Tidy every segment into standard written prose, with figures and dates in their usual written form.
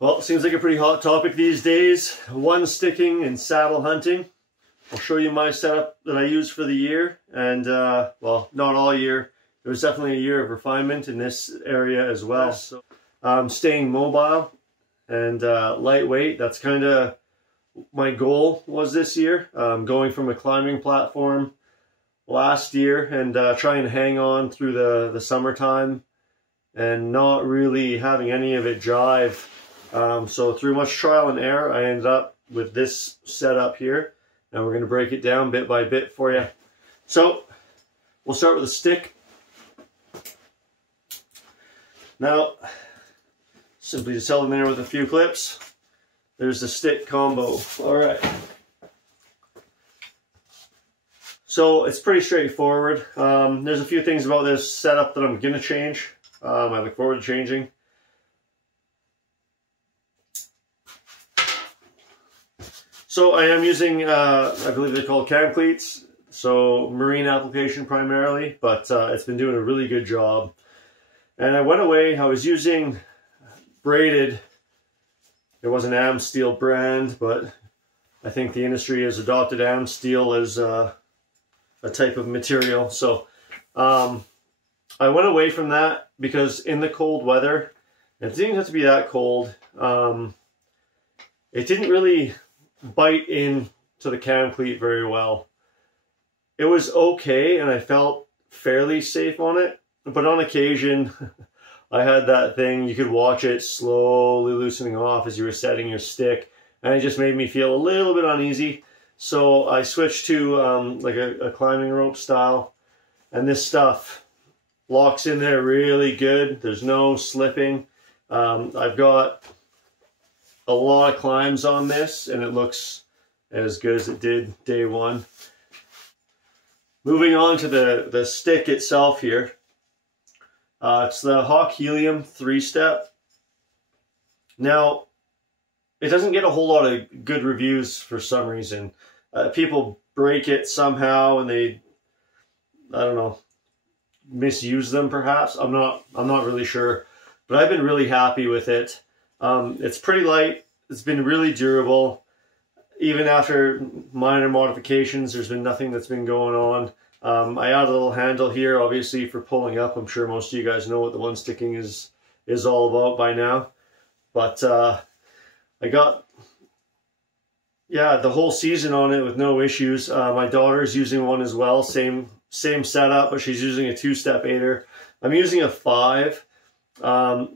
Well, it seems like a pretty hot topic these days. One sticking and saddle hunting. I'll show you my setup that I use for the year. And, well, not all year. There was definitely a year of refinement in this area as well. So, staying mobile and lightweight. That's kind of my goal was this year. Going from a climbing platform last year and trying to hang on through the summertime and not really having any of it jive. So through much trial and error, I ended up with this setup here, and we're going to break it down bit by bit for you. So we'll start with a stick. Now, simply just held them in there with a few clips. There's the stick combo. All right. So it's pretty straightforward. There's a few things about this setup that I'm going to change. I look forward to changing. So I am using, I believe they're called cam cleats, so marine application primarily, but it's been doing a really good job. And I went away, I was using braided, it was an Amsteel brand, but I think the industry has adopted Amsteel as a type of material. So I went away from that because in the cold weather, it didn't have to be that cold, it didn't really bite in to the cam cleat very well. It was okay and I felt fairly safe on it, but on occasion I had that thing, you could watch it slowly loosening off as you were setting your stick, and it just made me feel a little bit uneasy. So I switched to like a climbing rope style, and this stuff locks in there really good. There's no slipping. I've got a lot of climbs on this and it looks as good as it did day one. Moving on to the stick itself here. It's the Helium 3-step. Now, it doesn't get a whole lot of good reviews for some reason. People break it somehow and they, I don't know, misuse them perhaps. I'm not really sure, but I've been really happy with it. It's pretty light. It's been really durable. Even after minor modifications, there's been nothing that's been going on. I added a little handle here, obviously, for pulling up. I'm sure most of you guys know what the one sticking is all about by now. But I got, yeah, the whole season on it with no issues. My daughter's using one as well. Same setup, but she's using a 2-step aider. I'm using a 5.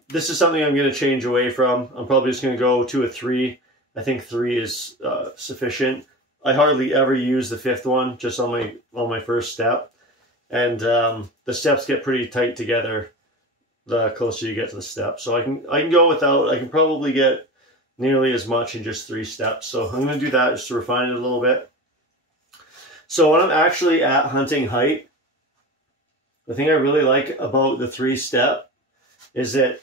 This is something I'm going to change away from. I'm probably just going to go to a 3. I think 3 is sufficient. I hardly ever use the 5th one, just on my first step. And the steps get pretty tight together the closer you get to the step. So I can go without. I can probably get nearly as much in just 3 steps. So I'm going to do that just to refine it a little bit. So when I'm actually at hunting height, the thing I really like about the 3-step is that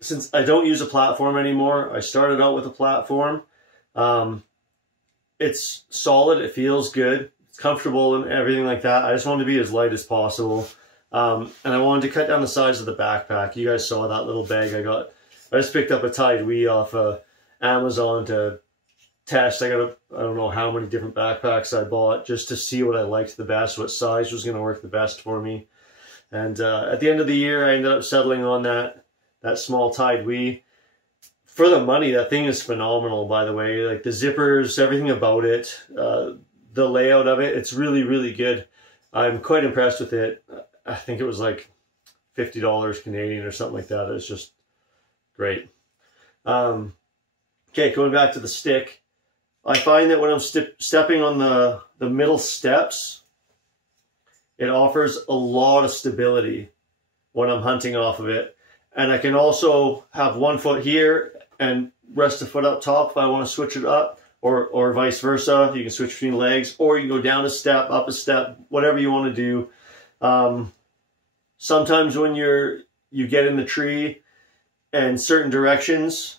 since I don't use a platform anymore, I started out with a platform. It's solid, it feels good, it's comfortable and everything like that. I just wanted to be as light as possible. And I wanted to cut down the size of the backpack. You guys saw that little bag I got. I just picked up a Tide Wee off Amazon to test. I got I don't know how many different backpacks I bought just to see what I liked the best, what size was going to work the best for me. And at the end of the year, I ended up settling on that small Tide Wee. For the money, that thing is phenomenal, by the way. Like the zippers, everything about it, the layout of it, it's really, really good. I'm quite impressed with it. I think it was like $50 Canadian or something like that. It's just great. Okay, going back to the stick. I find that when I'm stepping on the middle steps, it offers a lot of stability when I'm hunting off of it. And I can also have one foot here and rest a foot up top if I want to switch it up, or vice versa. You can switch between legs, or you can go down a step, up a step, whatever you want to do. Sometimes when you get in the tree and certain directions,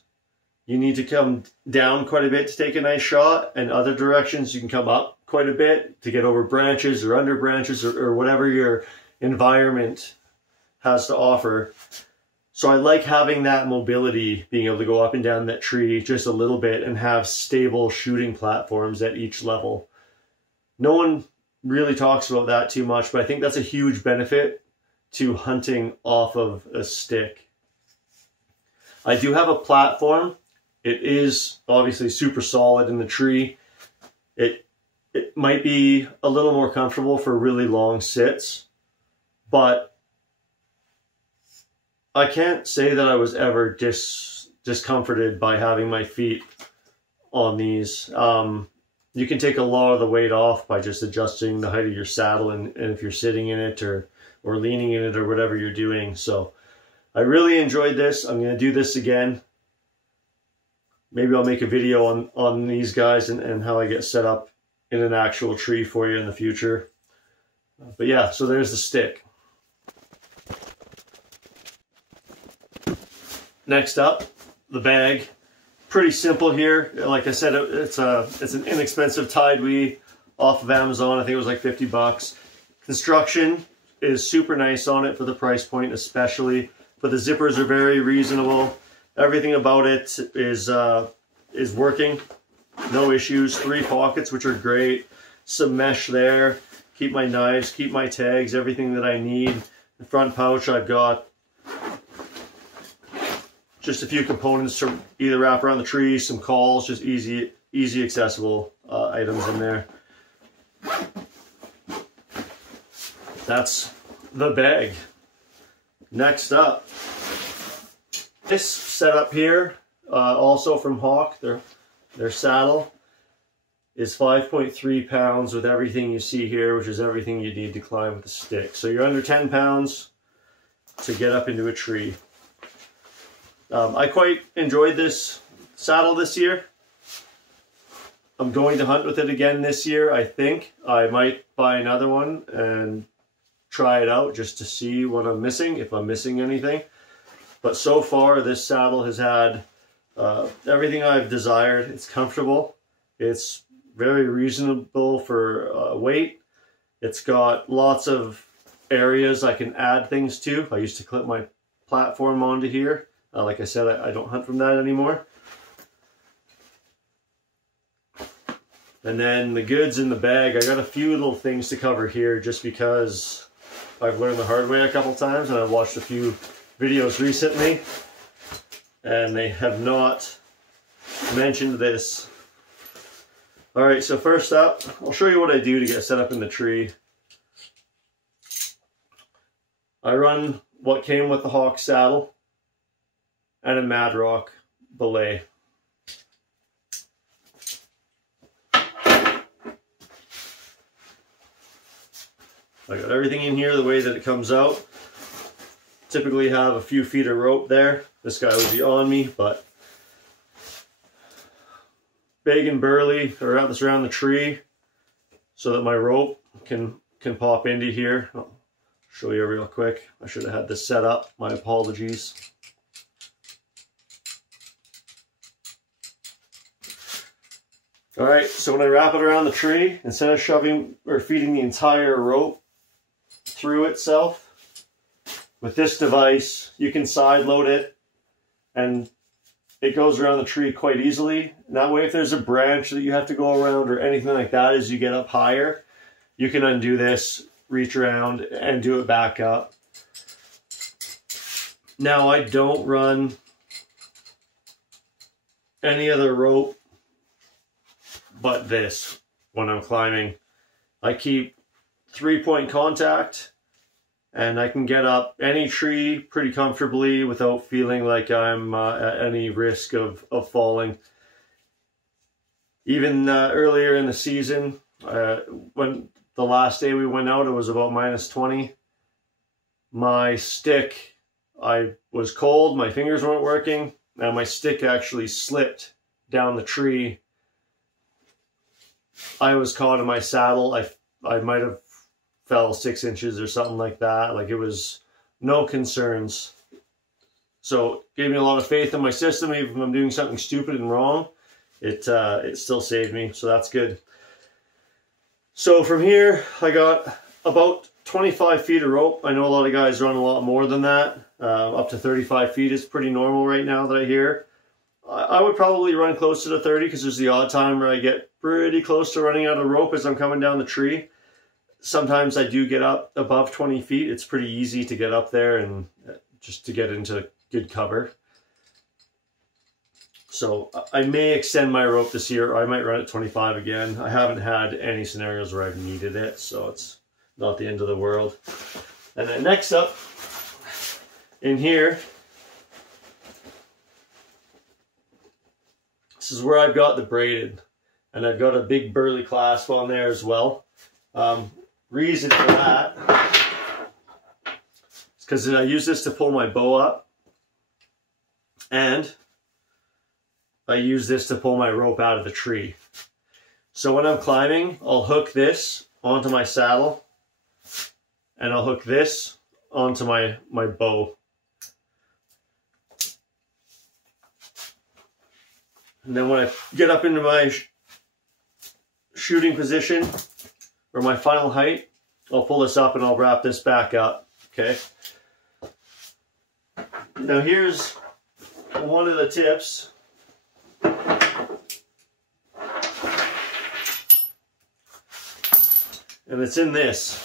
you need to come down quite a bit to take a nice shot, and other directions you can come up quite a bit to get over branches or under branches or whatever your environment has to offer. So I like having that mobility, being able to go up and down that tree just a little bit and have stable shooting platforms at each level. No one really talks about that too much, but I think that's a huge benefit to hunting off of a stick. I do have a platform. It is obviously super solid in the tree. It might be a little more comfortable for really long sits, but I can't say that I was ever discomforted by having my feet on these. You can take a lot of the weight off by just adjusting the height of your saddle and if you're sitting in it or leaning in it or whatever you're doing. So I really enjoyed this. I'm going to do this again. Maybe I'll make a video on these guys and how I get set up in an actual tree for you in the future. But yeah, so there's the stick. Next up, the bag. Pretty simple here. Like I said, it's an inexpensive Tide weed off of Amazon. I think it was like 50 bucks. Construction is super nice on it for the price point, especially. But the zippers are very reasonable. Everything about it is working. No issues. 3 pockets, which are great. Some mesh there. Keep my knives, keep my tags, everything that I need. The front pouch, I've got just a few components to either wrap around the tree, some calls, just easy accessible items in there. That's the bag. Next up, this setup here, also from Hawk, their saddle is 5.3 pounds with everything you see here, which is everything you need to climb with a stick. So you're under 10 pounds to get up into a tree. I quite enjoyed this saddle this year. I'm going to hunt with it again this year, I think. I might buy another one and try it out just to see what I'm missing, if I'm missing anything. But so far, this saddle has had everything I've desired. It's comfortable. It's very reasonable for weight. It's got lots of areas I can add things to. I used to clip my platform onto here. Like I said, I don't hunt from that anymore. And then the goods in the bag, I got a few little things to cover here just because I've learned the hard way a couple times and I've watched a few videos recently and they have not mentioned this. Alright, so first up, I'll show you what I do to get set up in the tree. I run what came with the Hawk saddle and a Mad Rock belay. I got everything in here the way that it comes out. Typically have a few feet of rope there. This guy would be on me, but big and burly around the tree so that my rope can pop into here. I'll show you real quick. I should have had this set up. My apologies. Alright, so when I wrap it around the tree, instead of shoving or feeding the entire rope through itself, with this device, you can side load it and it goes around the tree quite easily. And that way, if there's a branch that you have to go around or anything like that as you get up higher, you can undo this, reach around, and do it back up. Now, I don't run any other rope but this when I'm climbing. I keep 3-point contact and I can get up any tree pretty comfortably without feeling like I'm at any risk of falling. Even earlier in the season, when the last day we went out, it was about -20. My stick, I was cold, my fingers weren't working, and my stick actually slipped down the tree. I was caught in my saddle. I might have fell 6 inches or something like that. Like, it was no concerns. So it gave me a lot of faith in my system. Even if I'm doing something stupid and wrong, it still saved me. So that's good. So from here, I got about 25 feet of rope. I know a lot of guys run a lot more than that. Up to 35 feet is pretty normal right now that I hear. I would probably run closer to 30 because there's the odd time where I get pretty close to running out of rope as I'm coming down the tree. Sometimes I do get up above 20 feet. It's pretty easy to get up there and just to get into good cover. So I may extend my rope this year, or I might run at 25 again. I haven't had any scenarios where I've needed it, so it's not the end of the world. And then next up, in here, this is where I've got the braided, and I've got a big burly clasp on there as well. Reason for that is because I use this to pull my bow up, and I use this to pull my rope out of the tree. So when I'm climbing, I'll hook this onto my saddle, and I'll hook this onto my bow. And then when I get up into my shooting position, or my final height, I'll pull this up and I'll wrap this back up, okay? Now here's one of the tips. And it's in this.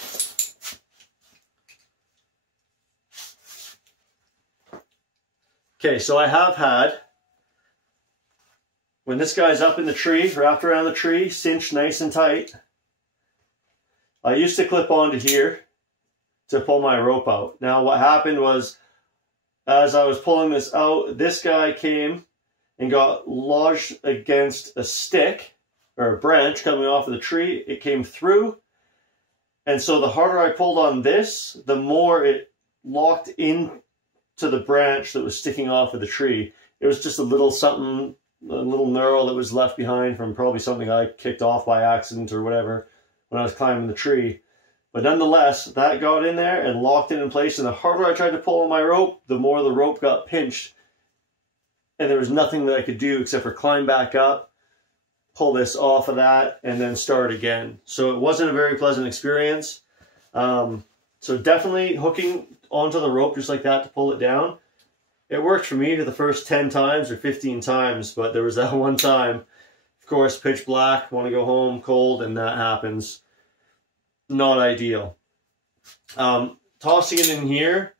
Okay, so I have had, when this guy's up in the tree, wrapped around the tree, cinched nice and tight, I used to clip onto here to pull my rope out. Now what happened was, as I was pulling this out, this guy came and got lodged against a stick or a branch coming off of the tree. It came through, and so the harder I pulled on this, the more it locked into the branch that was sticking off of the tree. It was just a little something, a little knurl that was left behind from probably something I kicked off by accident or whatever when I was climbing the tree. But nonetheless, that got in there and locked it in place, and the harder I tried to pull on my rope, the more the rope got pinched. And there was nothing that I could do except for climb back up, pull this off of that, and then start again. So it wasn't a very pleasant experience. So definitely hooking onto the rope just like that to pull it down. It worked for me to the first 10 times or 15 times, but there was that one time, of course, pitch black, want to go home, cold, and that happens. Not ideal. Tossing it in here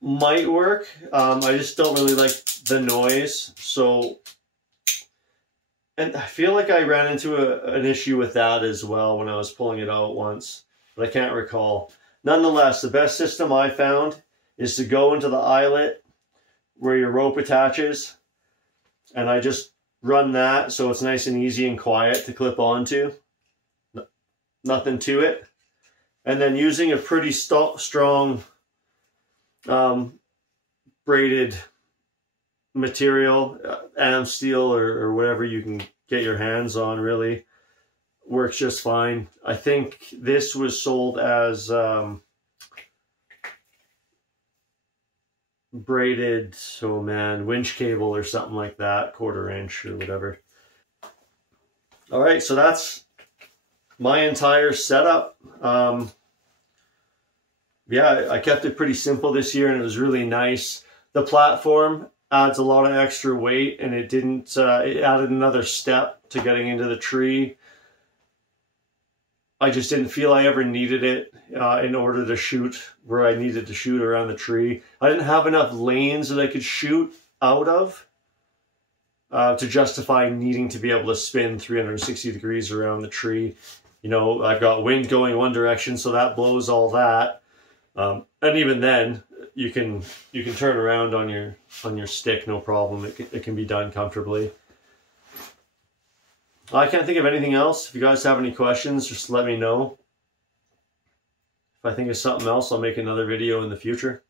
might work. I just don't really like the noise. So, and I feel like I ran into an issue with that as well when I was pulling it out once, but I can't recall. Nonetheless, the best system I found is to go into the eyelet where your rope attaches, and I just run that so it's nice and easy and quiet to clip onto. Nothing to it. And then using a pretty strong braided material, am steel or whatever you can get your hands on, really works just fine. I think this was sold as braided, oh man, winch cable or something like that, 1/4 inch or whatever. All right, so that's my entire setup. Yeah, I kept it pretty simple this year, and it was really nice. The platform adds a lot of extra weight, and it didn't. It added another step to getting into the tree. I just didn't feel I ever needed it in order to shoot where I needed to shoot around the tree. I didn't have enough lanes that I could shoot out of to justify needing to be able to spin 360 degrees around the tree. You know, I've got wind going one direction, so that blows all that. And even then, you can turn around on your stick, no problem. It can be done comfortably. I can't think of anything else. If you guys have any questions, just let me know. If I think of something else, I'll make another video in the future.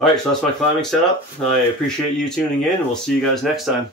All right, so that's my climbing setup. I appreciate you tuning in, and we'll see you guys next time.